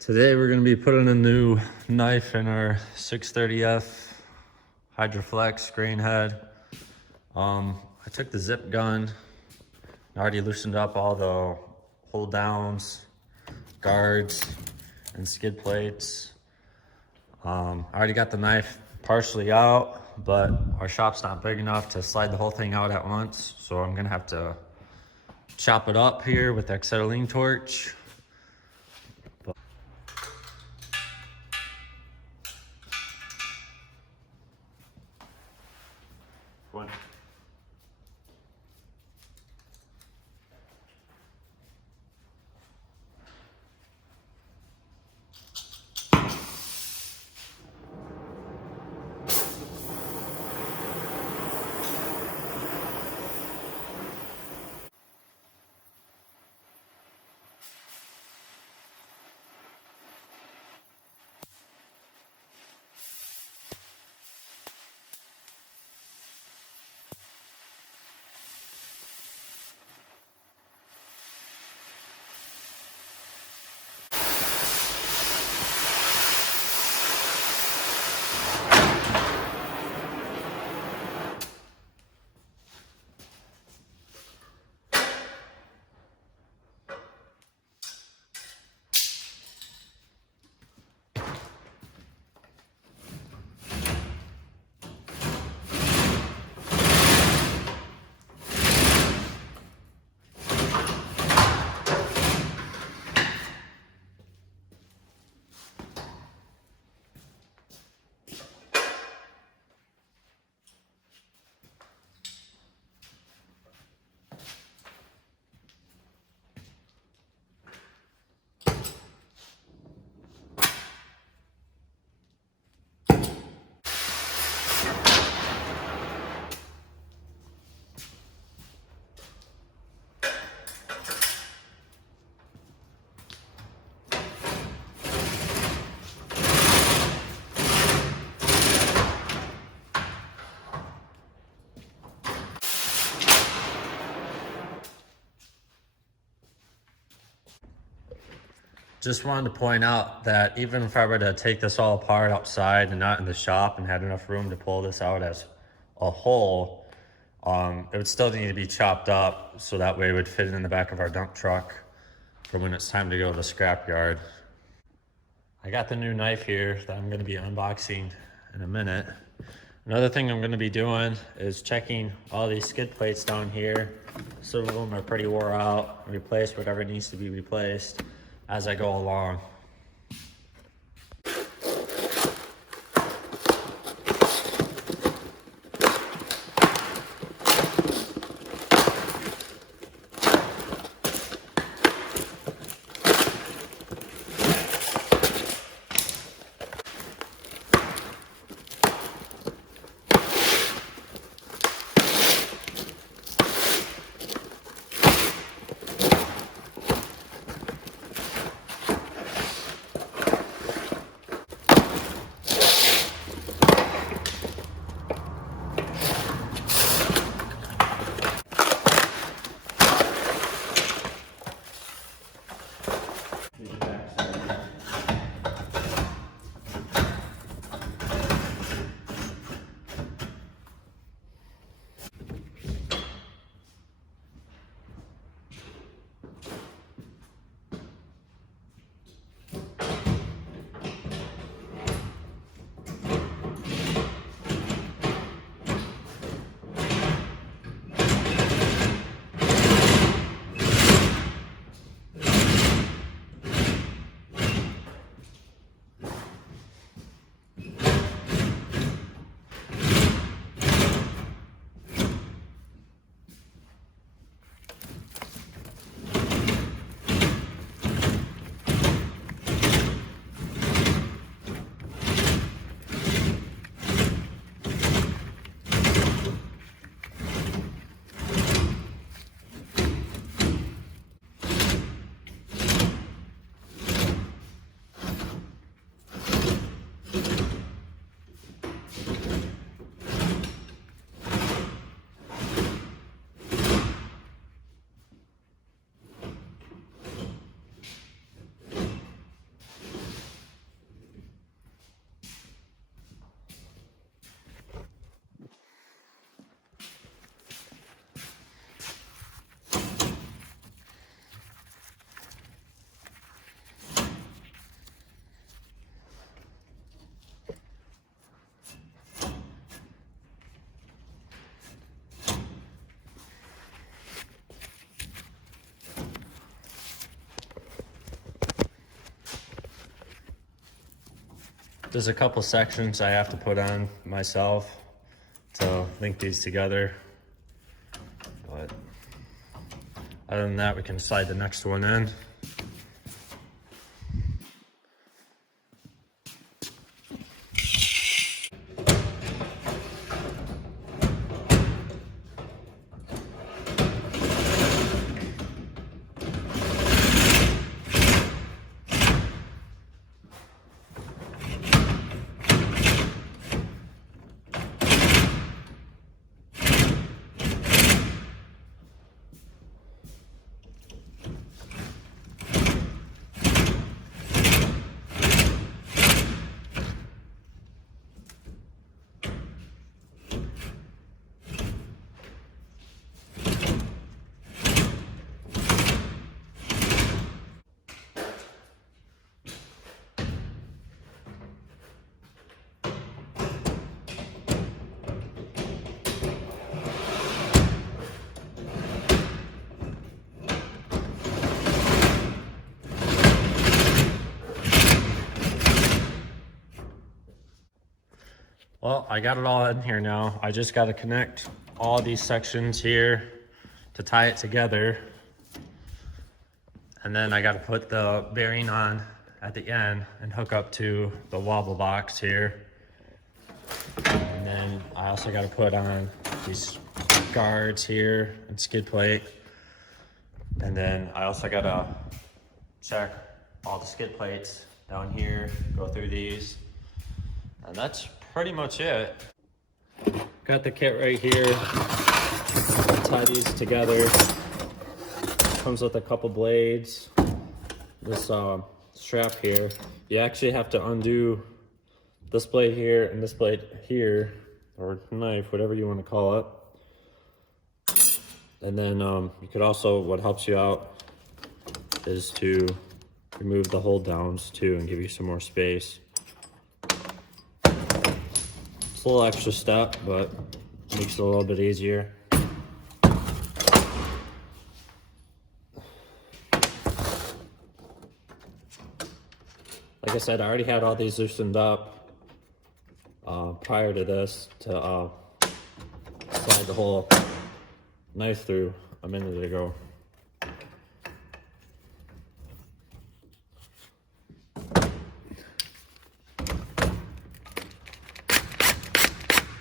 Today we're going to be putting a new knife in our 630F Hydroflex grain head. I took the zip gun, I already loosened up all the hold downs, guards, and skid plates. I already got the knife partially out, but our shop's not big enough to slide the whole thing out at once, so I'm gonna have to chop it up here with the acetylene torch. One. Just wanted to point out that even if I were to take this all apart outside and not in the shop and had enough room to pull this out as a whole, it would still need to be chopped up so that way it would fit in the back of our dump truck for when it's time to go to the scrap yard. I got the new knife here that I'm going to be unboxing in a minute. Another thing I'm going to be doing is checking all these skid plates down here. Some of them are pretty wore out. Replace whatever needs to be replaced as I go along. There's a couple sections I have to put on myself to link these together. But other than that, we can slide the next one in. Well, I got it all in here now. I just got to connect all these sections here to tie it together. And then I got to put the bearing on at the end and hook up to the wobble box here. And then I also got to put on these guards here and skid plate. And then I also got to check all the skid plates down here, go through these. And that's pretty much it. Got the kit right here. Tie these together. Comes with a couple blades. This strap here. You actually have to undo this blade here and this blade here, or knife, whatever you want to call it. And then you could also, what helps you out is to remove the hold downs too and give you some more space. It's a little extra step, but makes it a little bit easier. Like I said, I already had all these loosened up prior to this to slide the whole knife through a minute ago.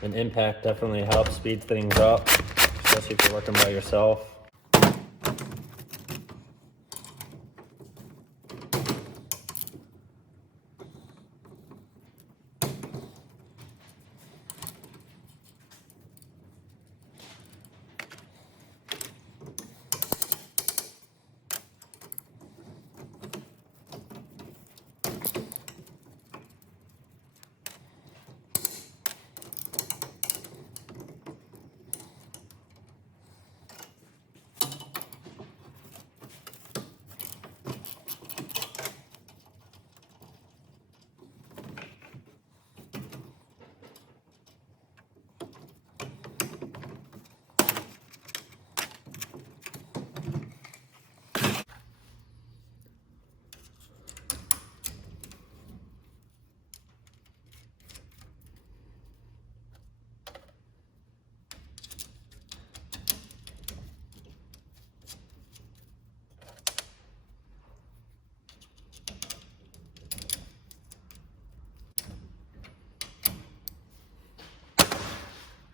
An impact definitely helps speed things up, especially if you're working by yourself.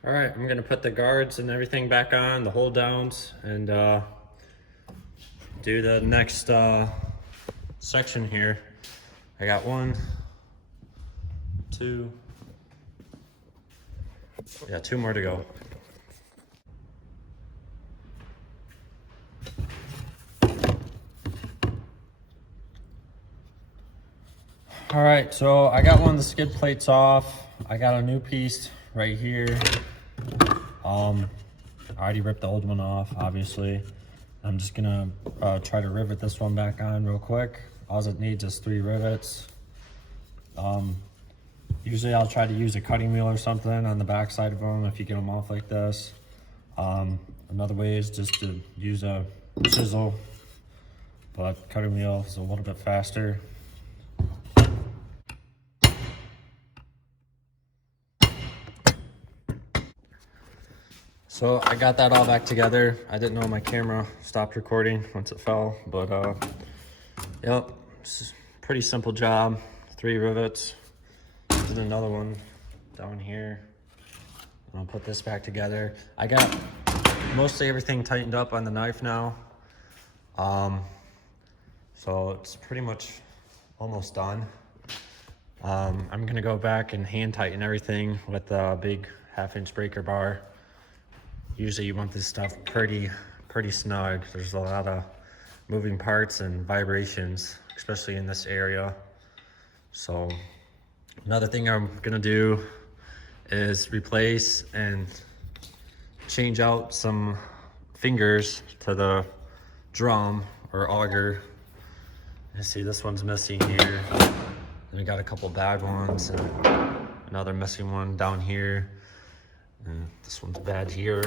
All right, I'm gonna put the guards and everything back on, the hold downs, and do the next section here. I got 1, 2, yeah, 2 more to go. All right, so I got one of the skid plates off. I got a new piece right here. I already ripped the old one off, obviously. I'm just gonna try to rivet this one back on real quick. All it needs is 3 rivets. Usually I'll try to use a cutting wheel or something on the back side of them if you get them off like this. Another way is just to use a chisel, but cutting wheel is a little bit faster. So I got that all back together. I didn't know my camera stopped recording once it fell, but yep, it's a pretty simple job. 3 rivets, and another one down here. I'll put this back together. I got mostly everything tightened up on the knife now. So it's pretty much almost done. I'm gonna go back and hand tighten everything with a big 1/2-inch breaker bar. Usually you want this stuff pretty snug. There's a lot of moving parts and vibrations, especially in this area. So another thing I'm gonna do is replace and change out some fingers to the drum or auger. You see this one's missing here. And we got a couple bad ones and another missing one down here. And this one's bad here.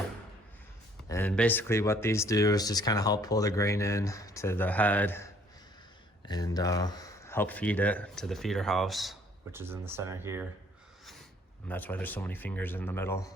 And basically what these do is just kind of help pull the grain in to the head and help feed it to the feeder house, which is in the center here. And that's why there's so many fingers in the middle.